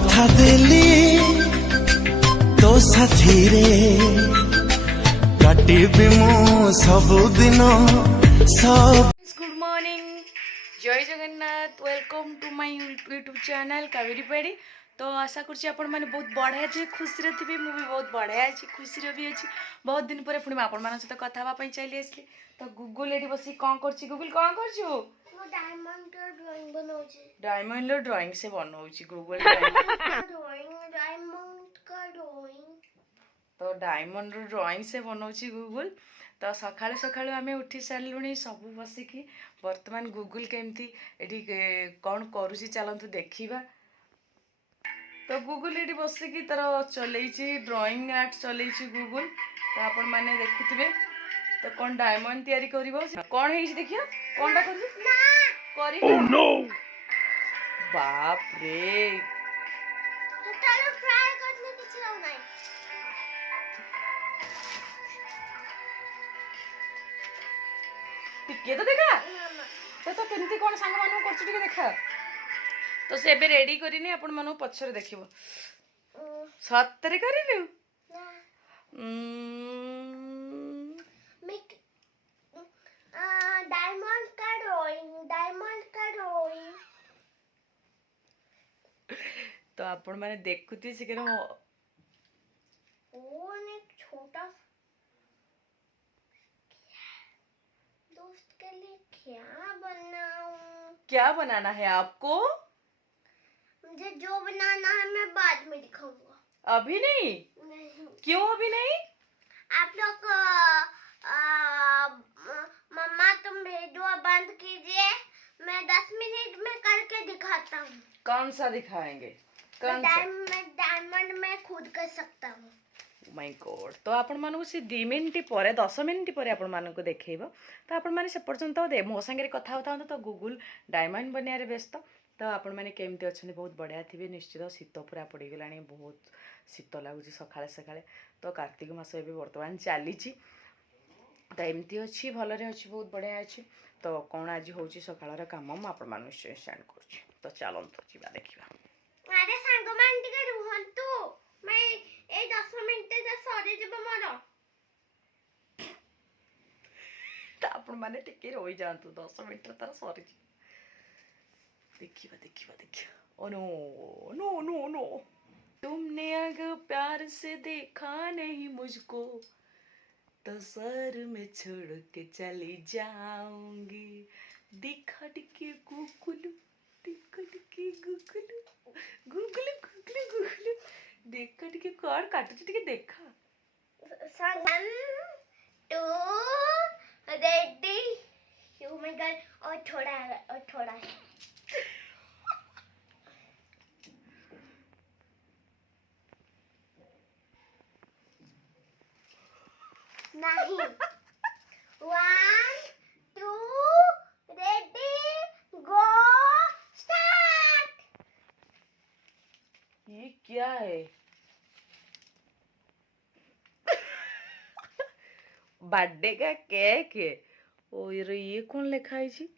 କଥା ଦେଲି ତୋ ସାଥିରେ କାଟିବି ମୁଁ ସବୁଦିନ ସବୁ। गुड मॉर्निंग, जय Jagannath, welcome to my YouTube channel Kaveri Pedi. तो आशा करछि आपण माने बहुत बढ़िया थे, खुशी रे थिबे। मु भी बहुत बढ़िया अछि, खुशी रे भी अछि। बहुत दिन पर पुणी आपण मान सहित कथा हवा पई चली आसली। तो गूगल एडी बसी कोन करछि? गूगल कोन करछु? मो डायमंड रो ड्राइंग बनाउछि। डायमंड लो ड्राइंग से बनौछि गूगल ड्राइंग। डायमंड का ड्राइंग तो डायमंड रो ड्राइंग से बनौछि गूगल। तो सकाळु सकाळु आमे उठी सारलुणी सब बसिकी। वर्तमान गूगल केमती एठी कोन करूछि चलंतु देखिबा। तो गूगल एठी बसिकी तार चलैछि ड्राइंग आर्ट चलैछि गूगल। तो आपण माने देखुथिबे। तो कोन डायमंड तयारी करिवो कोन हेछि देखियो कोनटा करबी करी। ओह नो, बाप रे, तालो फ्राई करने किछि हो नाही। टिके तो देखा तो केमती कोन संग मानु करछि टिके देखा। तो से एबे रेडी करिनी आपण मानु पछरे देखिबो। सत्तरे करिलु मेक डायमंड का ड्राइंग तो आपण माने देखुती से केनो ओ एक छोटा दोस्त के लिए क्या बनाऊं? क्या बनाना है आपको? मुझे जो बनाना है मैं बाद में दिखाऊंगा। अभी नहीं? नहीं। क्यों अभी नहीं? आप लोग मम्मा तुम वीडियो बंद कीजिए, मैं 10 मिनट में करके दिखाता हूँ। कौन सा दिखाएंगे? कौन सा? डायमंड में खुद कर सकता हूँ। My God. तो आपण मानू से 2 मिनिट पर 10 मिनिट पर आपण मानू को देखैबो। तो आपण माने से पर्यंत दे मो संगे कथा होता तो गूगल डायमंड बनियारे व्यस्त। तो आपण माने केमती अच्छे? बहुत बढ़िया थी निश्चित। शीत पूरा पड़ गलानी, बहुत शीत लगुच सकाଳେ सकाଳେ। तो कार्तिक मास ए बर्तमान चली। तो एमती अच्छी भलरे अच्छी, बहुत बढ़िया अच्छी। तो कौन आज हूँ सकाळ कम मुझे निश्चय सेंड कर। तो चलतु जा देखा। अरे सांग मान टिके रुहंतु, मैं ए 10 मिनिट जे सरी जब मोर। तो आपण माने टिके रही जातु, 10 मिनिट तार सरी। देखिबा देखिबा देखिबा। Oh no no no no, तुमने अगर प्यार से देखा नहीं मुझको तो सर में छोड़ के चली जाऊंगी। दिखा टिके गुगलू, दिखा टिके गुगलू, गुगलू गुगलू गुगलू, देखा टिके कौन काटुची टिके देखा। सांग 1 2 रेडी। ओ माय गॉड, और थोड़ा नहीं। 1 2 रेडी गो स्टार्ट। ये क्या है? बर्थडे का केक है। ओ ये कौन लिखा है जी?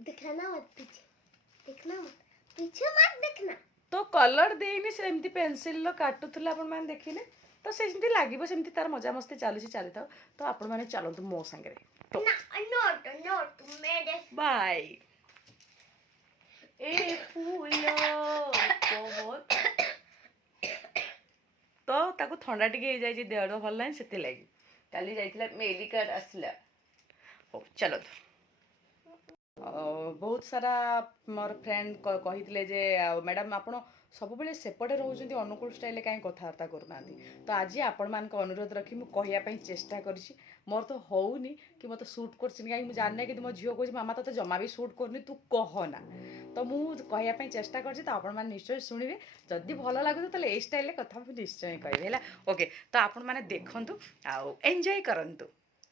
दिखना मत पीछे, दिखना मत पीछे, मत देखना। तो कलर देनी सेमती पेंसिल लो काटुथला आपण माने देखिले। तो सेमती लागिबो, सेमती तार मजा मस्ती चालुची चाली थाओ। तो आपण माने चलंतु मो संगे। ना नोट मेरे बाय। ए फूलो बहुत तो ताको ठंडा टिके जाय जे देह भल नाही सेते लागि काली जाइतिला मेडिकल आसला। हो चलो। बहुत सारा मोर फ्रेंड कही जे मैडम आपण सब बेले सेपटे रोचंती अनुकूल स्टाइल कहीं कथबार्ता करूना। तो आज आपण मान अनुरोध रखी मुझे कहवाई चेष्टा करी। मोर तो होनी कि मत सूट कर कहीं जाने कि मो झील कह मामा तो जमा भी सूट करनी, तू कहना। तो मुझे कहवाई चेष्टा कर निश्चय शुणे। जदि भल लगे तो ये स्टाइल कथा निश्चय कह। ओके, तो आपण मैंने देखु आउ एंजॉय करंतु।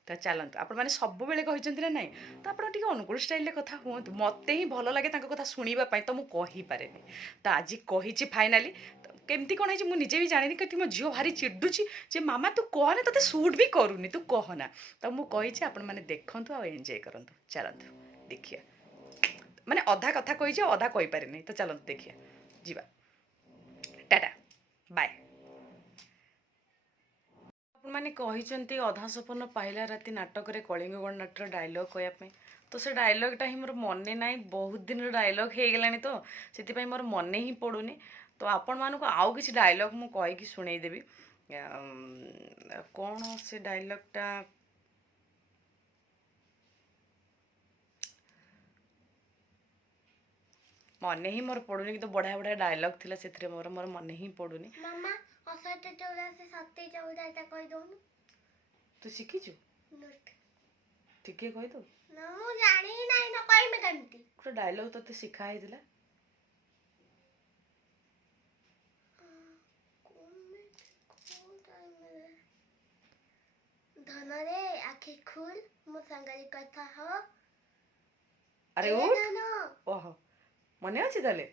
तो चलतु आपण मैंने सब बेले कहते ना नहीं, तो आप अनुकूल स्टाइल कथा हूँ। मत ही भल लगे कथा शुणापी, तो मुझे पारे। तो आज कही फाइनाली केमती कौन है मुझे भी जानी कि मो झील भारी चिडुची जे मामा तू कहना तो सूट भी करूनी, तू कहना। तो मुझे आपण मैंने देखु आ एंजॉय करंतु। चलतु देखिए। ମାନେ ଅଧା କଥା କହିଛି ଅଧା କହିପାରିନି। ତ ଚାଲନ୍ତୁ ଦେଖିବା ଯିବା। Tata bye. ଆପଣମାନେ କହିଛନ୍ତି ଅଧା ସପନ ପାଇଲା ରାତି ନାଟକରେ କଳିଙ୍ଗ ଗଣନାଟ୍ୟର ଡାଇଲଗ୍ କହିବା ପାଇଁ। ତ ସେ ଡାଇଲଗ୍ଟା ହିଁ ମୋର ମନେ ନାହିଁ, ବହୁତ ଦିନର ଡାଇଲଗ୍ ହେଇଗଲାଣି ତ ସେଥିପାଇଁ ମୋର ମନେ ହିଁ ପଡ଼ୁନି। ତ ଆପଣମାନଙ୍କୁ ଆଉ କିଛି ଡାଇଲଗ୍ ମୁଁ କହିକି ଶୁଣେଇଦେବି। କ'ଣ ସେ ଡାଇଲଗ୍ଟା ମନେ ହିଁ ମୋର ପଡ଼ୁନି, କିନ୍ତୁ ବଢ଼ିଆ ବଢ଼ିଆ ଡାଇଲଗ୍ ଥିଲା ସେଥିରେ, ମୋର ମନେ ହିଁ ପଡ଼ୁନି। ମାମା 68 କହିଦଉନୁ। ତୁ ଶିଖିଛୁ ଟିକେ କହିଦଉ। ନା ମୁଁ ଜାଣି ନାହିଁ ତ କହିବି କେମିତି? ଗୋଟେ ଡାଇଲଗ୍ ତୋତେ ଶିଖା ହେଇଥିଲା। ଧନରେ ଆଖି ଖୋଲ ମୋ ସାଙ୍ଗରେ କଥା ହୋ। ଆରେ ଉଠ। ଓହୋ ମନେ ଅଛି ତାହେଲେ।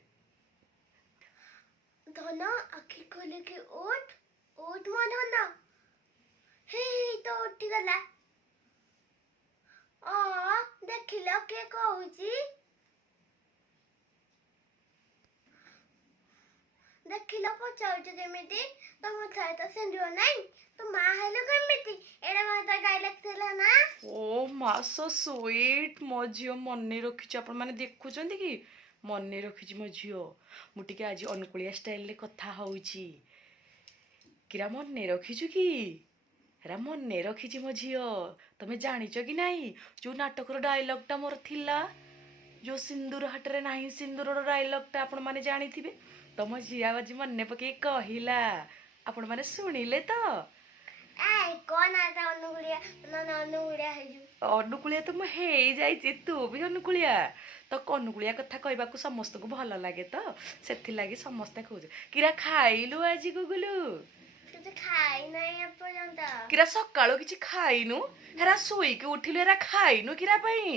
ଧନ ଆଖି ଖୋଲିକି ଉଠ ଉଠ ମୋ ଧନ। ହେ ତ ଉଠିଗଲା। ଦେଖିଲ କିଏ କହୁଛି? ଦେଖିଲ ପଚାରୁଛୁ କେମିତି? ତମ ଥରେ ତ ସିନ୍ଦୁର ନାହିଁ, ତୁ ମା ହେଲୁ କେମିତି? ଏଇଟା ମୋର ଡାଇଲଗ୍ ଥିଲା ନା। ଓ ମା ସୋ ସୁଇଟ୍। ମୋ ଝିଅ ମନେ ରଖିଛି। ଆପଣମାନେ ଦେଖୁଛନ୍ତି କି ମନେ ରଖିଛି ମୋ ଝିଅ। ମୁଁ ଟିକେ ଆଜି ଅନୁକୂଳିଆ ଷ୍ଟାଇଲରେ କଥା ହଉଛି। କିରା ମନେ ରଖିଛୁ କି? ହେରା ମନେ ରଖିଛି ମୋ ଝିଅ। ତମେ ଜାଣିଛ କି ନାହିଁ ଯୋଉ ନାଟକର ଡାଇଲଗ୍ଟା ମୋର ଥିଲା, ଯୋଉ ସିନ୍ଦୁର ହାଟରେ ନାହିଁ ସିନ୍ଦୁରର ଡାଇଲଗ୍ଟା ଆପଣମାନେ ଜାଣିଥିବେ। ତମ ଝିଅ ଆଜି ମନେ ପକେଇ କହିଲା, ଆପଣମାନେ ଶୁଣିଲେ ତ? ଅନୁକୂଳିଆ ତ ମୁଁ ହେଇଯାଇଛି, ତୁ ବି ଅନୁକୂଳିଆ। ତ ଅନୁକୂଳିଆ କଥା କହିବାକୁ ସମସ୍ତଙ୍କୁ ଭଲ ଲାଗେ ତ ସେଥିଲାଗି ସମସ୍ତେ କହୁଛୁ। କିରା ଖାଇଲୁ ଆଜି ଗୁଗୁଲୁ? ଖାଇ ନାହିଁ ଏପର୍ଯ୍ୟନ୍ତ। କିରା ସକାଳୁ କିଛି ଖାଇନୁ? ହେରା ଶୋଇକି ଉଠିଲୁ, ହେରା ଖାଇନୁ କିରା ପାଇଁ?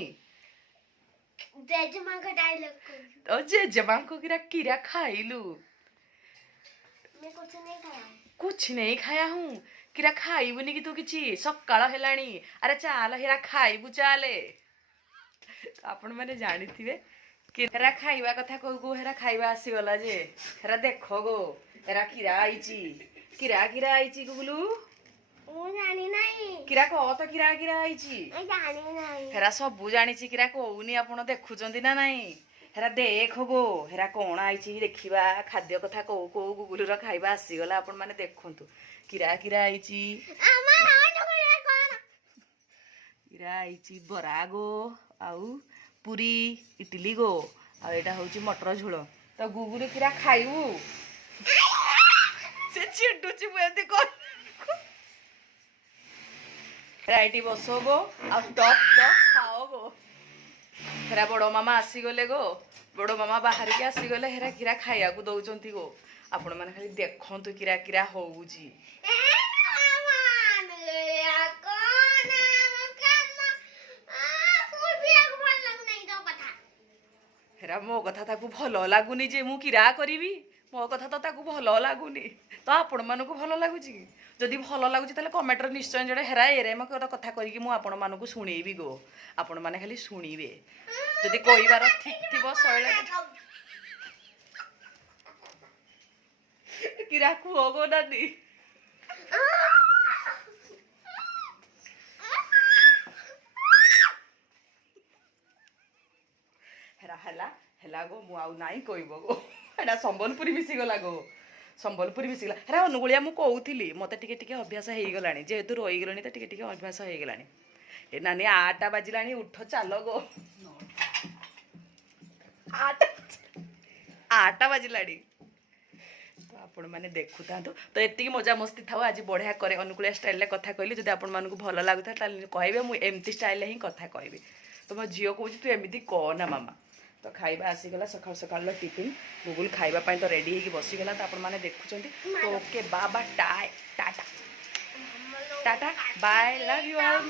ଜେଜେମାଙ୍କ ଡାଇଲଗ୍ କହିଛୁ। ଜେଜେମାଙ୍କୁ କିରା ଖାଇଲୁ? मैं कुछ नहीं खाया। कुछ नहीं खाया हूँ। किरा खाइबुनी कि तू किछि? सकाळ हेलाणी। अरे चाल हेरा खाइबु चाले। आपण माने जानिथिबे कि हेरा खाइबा कथा कहू हेरा खाइबा आसी गला जे। हेरा देखो गो हेरा किरा आइची। किरा आइची गुगलू? ମୁଁ ଜାଣି ନାହିଁ। किरा कह तो किरा आइची। ମୁଁ ଜାଣି ନାହିଁ। हेरा सबु जानिची किरा कहूनी आपण देखुचंती ना नाही। हेरा देख गो हेरा कौन आइची देखिबा। खाद्य कथा कहू कहू गुगलूर खाइबा आसीगला। आपण माने देखंतु किरा आइची। किरा आइची बरा गो आउ पूरी इडली गो आ एटा होची मटर झोल। तो गुगलू किरा खाइबू? से चिडुची बेंती कर। राइटी बसो गो आ टप खाओ गो। हेरा बड़ मामा आसीगले गो। बड़ मामा बाहर के आसीगले। हेरा किरा खाइया को दौचंती गो। आपण माने खाली देखंतु किरा होउची। हेरा मो कथा ताकू भलो लागुनी जे मु किरा करिवि। मो कथा तो ताकू भलो लागुनी। तो आपण मानकू भलो लागुची कि? जदि भलो लागुची ताले कमेंट रे निश्चय जडे हेरा एरे म कथा करिकि मु आपण मानकू सुणेइबि गो। आपण माने खाली सुणीबे। जदि कहिबार ठीक थिबो शैल किरा कुओ गो नानी। हेरा हेला गो मु आउ नाई कहबो गो। एडा संबलपुरी मिसी गला गो। संबलपुरी मिसी गला। हेरा अनुगुलिया मु कहउथिली मते टिके अभ्यास हेइ गलानी जेहेतु रहि गलानी त टिके अभ्यास हेइ गलानी। ए नानी 8टा बाजिलानी उठ चालो गो। 8टा बाजिलानी। तो आपण माने देखु तांतु तो एतिकी मजा मस्ती थाओ। आज बढ़िया करे अनुकूलिया स्टाइल रे कथा कहली। जदि आपण मानकू भलो लागुता ताले कहबे मु एमती स्टाइल ही कथा कहबी। तो मो झियो कहूची तू एमती कह ना मामा। तो खाइबा आसीगला सकाळ सकाळ टिफिन गुगुल खाइबा पाई तो रेडी हेकी बसीगला। तो आपण माने देखुचंती। तो ओके बाबा tata tata bye love you all.